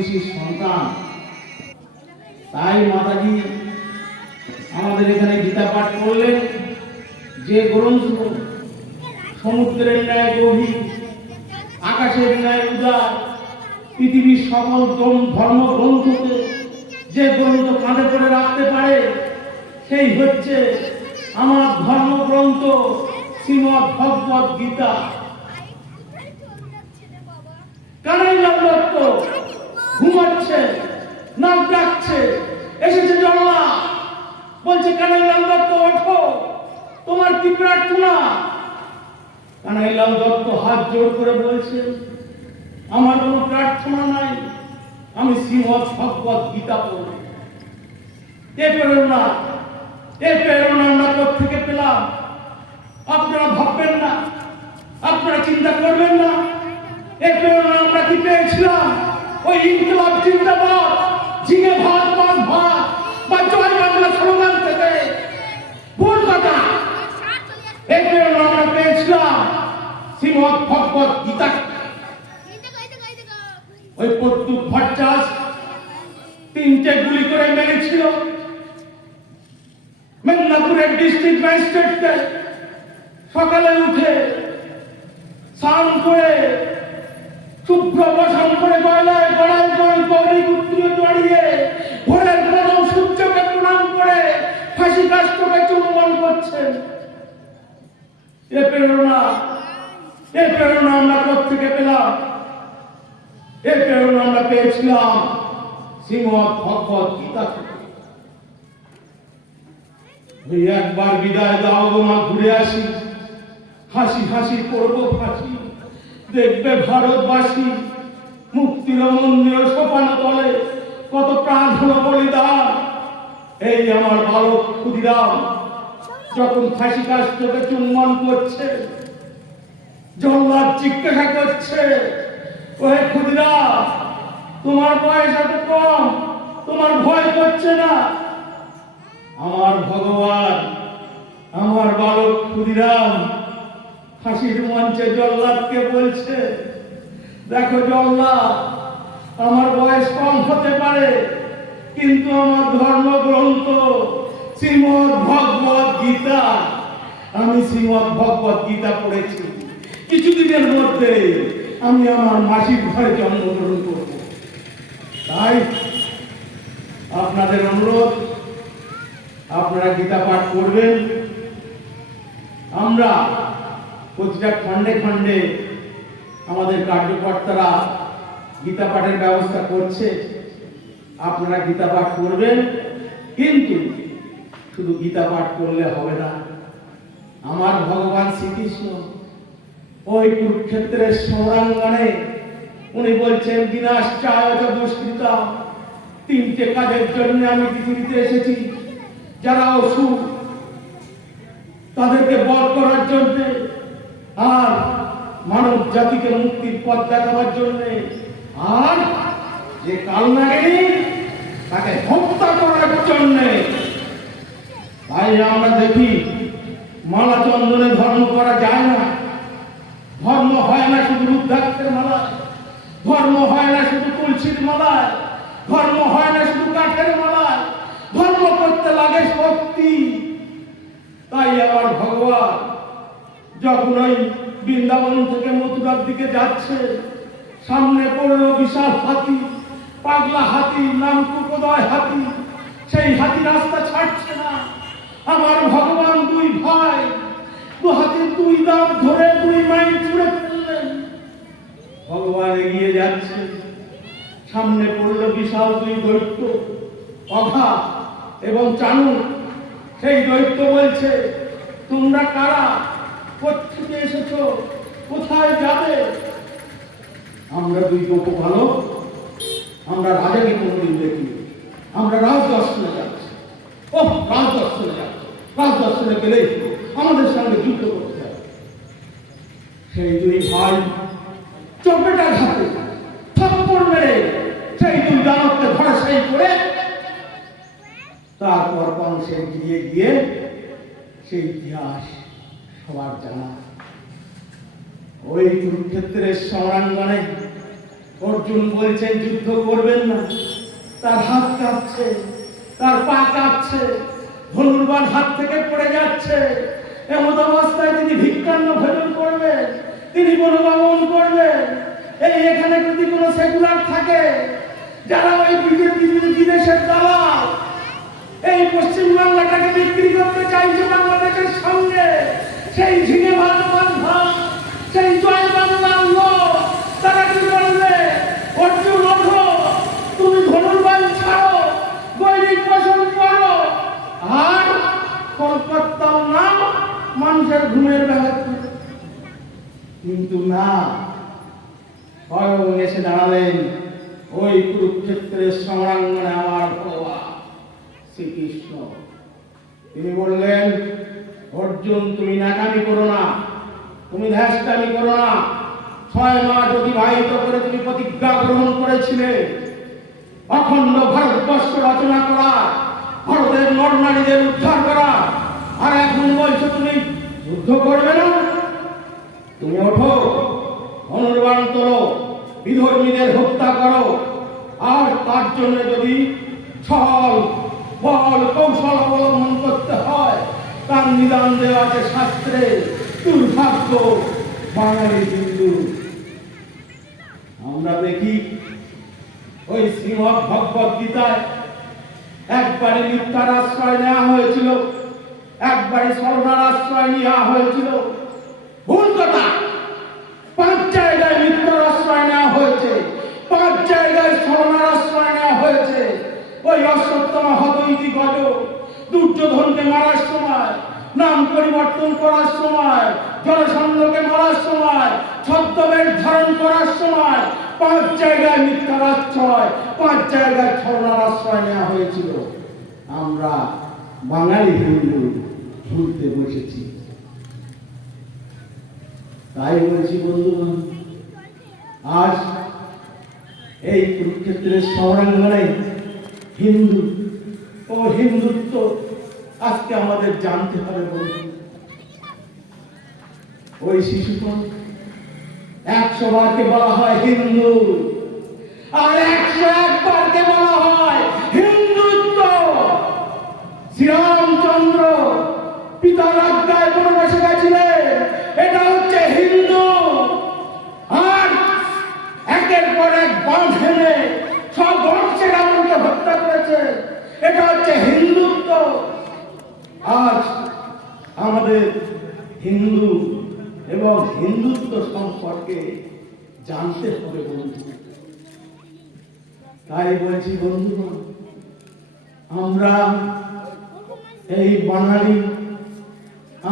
ঋষির সন্তান। তাই মাতাজি আমাদের এখানে গীতা পাঠ করলেন, যে গ্রন্থ সমুদ্রের ন্যায় গভীর, আকাশের ন্যায় উদার, পৃথিবীর সকল ধর্ম গ্রন্থকে যে গ্রন্থ কাঁধে করে রাখতে পারে, সেই হচ্ছে আমার ধর্মগ্রন্থ শ্রীমদ্ ভগবত গীতা। কানাইলাল দত্ত ঘুমাচ্ছে, নাক ডাকছে, এসেছে জল্লা, বলছে কানাইলাল দত্ত ওঠো, তোমার কি প্রার্থনা? কানাইলাল দত্ত হাত জোড় করে বলছে, আমার কোনো প্রার্থনা নাই, আমি শ্রীমদ্ ভগবত গীতা পড়ব। এ প্রেরণা আমরা কোথেকে পেলাম? আপনারা ভাববেন না, আপনারা চিন্তা করবেন না, এ প্রেরণা আমরা কি পেয়েছিলাম? ওই ইনকিলাব জিন্দাবাদ, ঝিঙে ভাত মাছ ভাত বা জয় বাংলা স্লোগান থেকে ভুল কথা। এ প্রেরণা আমরা পেয়েছিলাম শ্রীমদ্ ভগবত গীতা। ওই প্রত্যুক ভট্টাস 3টে গুলি করে মেরেছিল মেদিনীপুরের ডিস্ট্রিক্ট ম্যাজিস্ট্রেটকে। সকালে উঠে স্নান করে শুভ্র বসন করে গলায় গলায় গৌরী পুত্রীকে জড়িয়ে ভোরের প্রথম সূর্যকে প্রণাম করে ফাঁসি কাষ্ঠকে চুম্বন করছেন। এ প্রেরণা আমরা কোথেকে পেলাম? এ প্রেরণা আমরা পেয়েছিলাম শ্রীমদ্ ভগবত গীতা থেকে। একবার বিদায় দাও গো মা, ঘুরে আসি, হাসি হাসি করবো ফাঁসি, দেখবে ভারতবাসী মুক্তির মন্দির সোপান তলে কত প্রাণ হলো বলিদান। এই আমার বালক ক্ষুদিরাম যখন ফাঁসি কাষ্ঠকে চুম্বন করছে, জল্লাদ জিজ্ঞাসা করছে, ওহে ক্ষুদিরাম, তোমার বয়স এত কম, তোমার ভয় করছে না? আমার ভগবান, আমার বালক ক্ষুদিরাম ফাঁসির মঞ্চে জল্লাদকে বলছে, দেখো জল্লাদ, আমার বয়স কম হতে পারে, কিন্তু আমার ধর্মগ্রন্থ শ্রীমদ্ ভগবত গীতা, আমি শ্রীমদ্ ভগবত গীতা পড়েছি। কিছুদিনের মধ্যে আমি আমার মাসির ঘরে জন্মগ্রহণ করব। তাই আপনাদের অনুরোধ, আপনারা গীতা পাঠ করবেন। আমরা প্রতিটা খণ্ডে খণ্ডে আমাদের কার্যকর্তারা গীতা পাঠের ব্যবস্থা করছে, আপনারা গীতা পাঠ করবেন। কিন্তু শুধু গীতা পাঠ করলে হবে না। আমার ভগবান শ্রীকৃষ্ণ ওই কুরুক্ষেত্রের সমরাঙ্গনে উনি বলছেন, বিনাশায় চ দুষ্কৃতাম, 3টে কাজের জন্য আমি পৃথিবীতে এসেছি। যারা অসুর তাদেরকে বধ করার জন্য, আর মানব জাতিকে মুক্তির পথ দেখাবার জন্য, আর যে কালনাগিনী তাকে হত্যা করার জন্য। তাই আমরা দেখি মালা চন্দনে ধর্ম করা যায় না। ধর্ম হয় না শুধু রুদ্রাক্ষের মালায়, ধর্ম হয় না শুধু তুলসীর মালায়, ধর্ম হয় না শুধু কাঠের মালায়, ধর্ম করতে লাগে শক্তি। তাই আমার ভগবান যখন ওই বৃন্দাবন থেকে মথুরার দিকে যাচ্ছে, সামনে পড়লো বিশাল হাতি, পাগলা হাতি, নাম কুপদয় হাতি। সেই হাতি রাস্তা ছাড়ছে না। আমার ভগবান 2 ভাই হাতির 2 দাঁত ধরে 2 মাইল ছুঁড়ে ফেললেন। ভগবান এগিয়ে যাচ্ছে, সামনে পড়লো বিশাল 2 দৈত্য, অঘা এবং চানু। সেই দৈত্য বলছে, তোমরা কারা, কোথেকে এসেছো, কোথায় যাবে? আমরা 2 গোপবালক, আমরা রাজাকে কোনোদিন দেখিনি, আমরা রাজদর্শনে যাচ্ছি। ও রাজদর্শনে যাচ্ছি, রাজদর্শনে গেলেই আমাদের সঙ্গে যুদ্ধ করতে হবে। সেই 2 ভাই চপেটা ঘাতে থাপ্পড় মেরে সেই 2 দানবকে ধরাশায়ী করে তারপর কংসের গিয়ে গিয়ে সেই ইতিহাস সবার জানা। ওই কুরুক্ষেত্রের সমরাঙ্গনে অর্জুন বলছেন যুদ্ধ করবেন না, তার হাত কাঁপছে, তার পা কাঁপছে, ধনুর্বাণ হাত থেকে পড়ে যাচ্ছে। এমন অবস্থায় তিনি ভিক্ষান্ন ভোজন করবেন, তিনি বনভবন করবেন। এই এখানে যদি কোনো সেকুলার থাকে যারা ওই বিদেশের দালাল এই পশ্চিম বাংলাটাকে বিক্রি করতে চাইছে বাংলাদেশের সঙ্গে, সেই ঝিঙে বাংলা, সেই জয় বাংলার লোক, তারা কি বলবে? অর্জুন ওঠো, তুমি ধনুর্বাণ ছাড়ো, গৈরিক বসন করো, আর কলকাতাও না মানুষের ঘুমের ব্যাঘাত। কিন্তু না, স্বয়ং এসে দাঁড়ালেন ওই কুরুক্ষেত্রের সংগ্রামে আমার ভগবান শ্রীকৃষ্ণ। তিনি বললেন, অর্জুন তুমি নাকামি করো না, তুমি ধ্যাস্তামি করো না। 6 মাস অতিবাহিত করে তুমি প্রতিজ্ঞা গ্রহণ করেছিলে অখণ্ড ভারতবর্ষ রচনা করা, ভারতের নরনারীদের উদ্ধার করা, আর এখন বলছো তুমি যুদ্ধ করবে না? তুমি ওঠো, ধনুর্বাণ তোলো, বিধর্মীদের হত্যা করো, আর তার জন্য যদি ছল বল কৌশল অবলম্বন করতে হয় তার নিদান দেওয়া আছে শাস্ত্রে। দুর্ভাগ্য বাঙালি হিন্দু। আমরা দেখি ওই শ্রীমদ্ ভগবদ গীতায় একবারে মিথ্যার আশ্রয় নেওয়া হয়েছিল, একবারে স্মরণার আশ্রয় নেওয়া হয়েছিল। ভুল কথা। 5 জায়গায় মিথ্যার আশ্রয় নেওয়া হয়েছে, 5 জায়গায় স্মরণার আশ্রয় নেওয়া হয়েছে। ওই অশ্বত্থামা হতইতি গজ দুর্যোধনকে মারার সময়, নাম পরিবর্তন করার সময়, জনসংঘকে মারার সময়, ছদ্মবেশ ধারণ করার সময় 5 জায়গায় মিথ্যার আশ্রয়, 5 জায়গায় স্মরণার আশ্রয় নেওয়া হয়েছিল। আমরা বাঙালি হিন্দু ভুলতে বসেছি। তাই বলছি বন্ধুগণ, আজ এই কুরুক্ষেত্রের সংগ্রামে হিন্দু ও হিন্দুত্ব আজকে আমাদের জানতে হবে বন্ধু। ওই শিশুপাল 100 বারকে বলা হয় হিন্দু, আর 101 বারকে বলা হয় হিন্দুত্ব। শ্রীরামচন্দ্র পিতার আজ্ঞায় বনবাসে গেছিলেন, এটা হচ্ছে হিন্দু। আর একের পর এক বাঁধ ভেঙে সব বংশের রামকে হত্যা করেছে, এটা হচ্ছে হিন্দুত্ব। আজ আমাদের হিন্দু এবং হিন্দুত্ব সম্পর্কে জানতে হবে বন্ধু। তাই বলছি বন্ধুগণ, আমরা এই বাঙালি,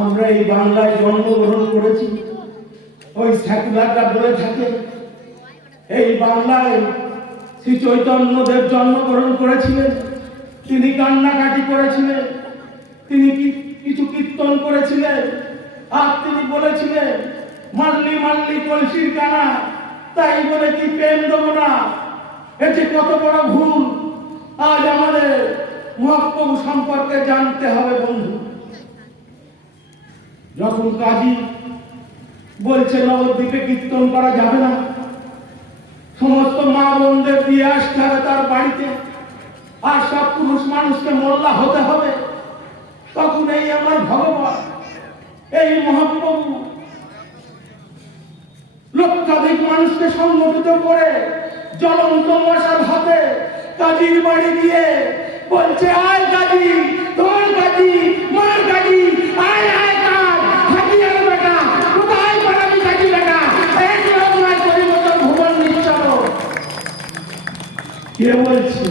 আমরা এই বাংলায় জন্মগ্রহণ করেছি। ওই সেকুলাররা বলে থাকে এই বাংলায় শ্রী চৈতন্যদেব জন্মগ্রহণ করেছিলেন, তিনি কান্নাকাটি করেছিলেন, তিনি কিছু কীর্তন করেছিলেন, আর তিনি বলেছিলেন মাল্লি মাল্লি কলসির কানা, তাই বলে কি প্রেম দেবো না? এটি কত বড় ভুল। আজ আমাদের মহাপ্রভু সম্পর্কে জানতে হবে বন্ধু। যখন কাজী বলছে নবদ্বীপে কীর্তন করা যাবে না, সমস্ত মা বোনদের দিয়ে আসতে হবে তার বাড়িতে, আর সব পুরুষ মানুষকে মোল্লা হতে হবে, তখন এই আমার ভগবান, এই মহাপ্রভু লক্ষাধিক মানুষকে সংগঠিত করে জ্বলন্ত মশাল হাতে কাজীর বাড়ি গিয়ে বলছে, আয় কাজী, তোর কাজী, মার কাজী, আয় আয় কাজ, হাজিয়ার বেটা, কোথায় পালাবি কাজী বেটা, এক রকমের পরিবর্তন ভুবন নিশ্চল। কে বলছে?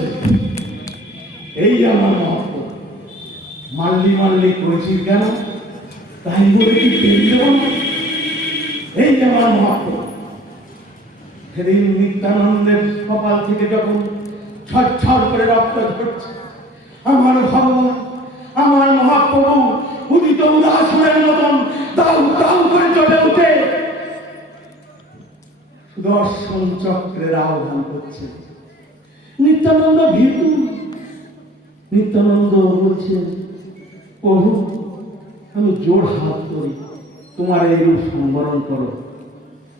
এই আমার মহাপ্রভু। মাল্লি মাল্লি করেছি কেন? তাই বলে কি প্রেম দেব না? এই আমার মহাপ্রভু। সেদিন নিত্যানন্দের কপাল থেকে যখন ছটছট করে রক্ত ঝরছে, আমার ভগবান, আমার মহাপ্রভু উদিত উদাসনের মতন দাউ দাউ করে চলে উঠে সুদর্শন চক্রের আহ্বান করছে। নিত্যানন্দ ভীতু। নিত্যানন্দ বলছে, প্রভু আমি জোর হাত করি, তোমার এই রূপ সম্বরণ করো।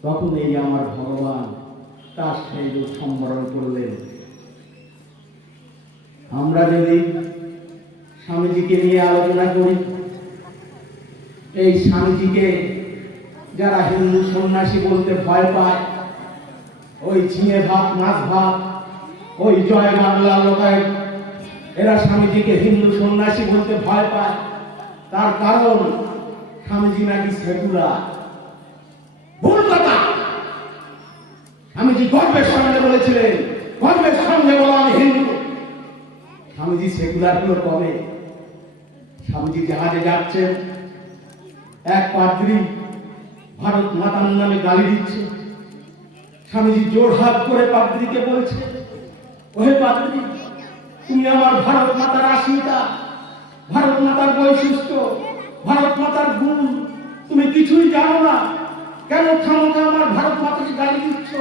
তখন এই আমার ভগবান তার সেই রূপ সম্বরণ করলেন। আমরা যদি স্বামীজিকে নিয়ে আলোচনা করি, এই স্বামীজিকে যারা হিন্দু সন্ন্যাসী বলতে ভয় পায়, ওই ঝিঙে ভাত, মাছ ভাত, ওই জয় বাংলা লোকায়ত, এরা স্বামীজিকে হিন্দু সন্ন্যাসী বলতে ভয় পায়। তার কারণ স্বামীজি নাকি সেকুলার। ভুল কথা। স্বামীজি গর্বের সঙ্গে বলেছিলেন, গর্বের সঙ্গে বলা আমি হিন্দু। স্বামীজি সেকুলার হলো কবে? স্বামীজি জাহাজে যাচ্ছেন, এক পাদ্রী ভারত মাতার নামে গালি দিচ্ছে। স্বামীজি জোর হাত করে পাদ্রীকে বলছে, ওহে পাদ্রী, তুমি আমার ভারত মাতার আস্মিতা, ভারত মাতার বৈশিষ্ট্য, ভারত মাতার গুণ তুমি কিছুই জানো না, কেন খামোখা আমার ভারত মাতাকে গালি দিচ্ছ?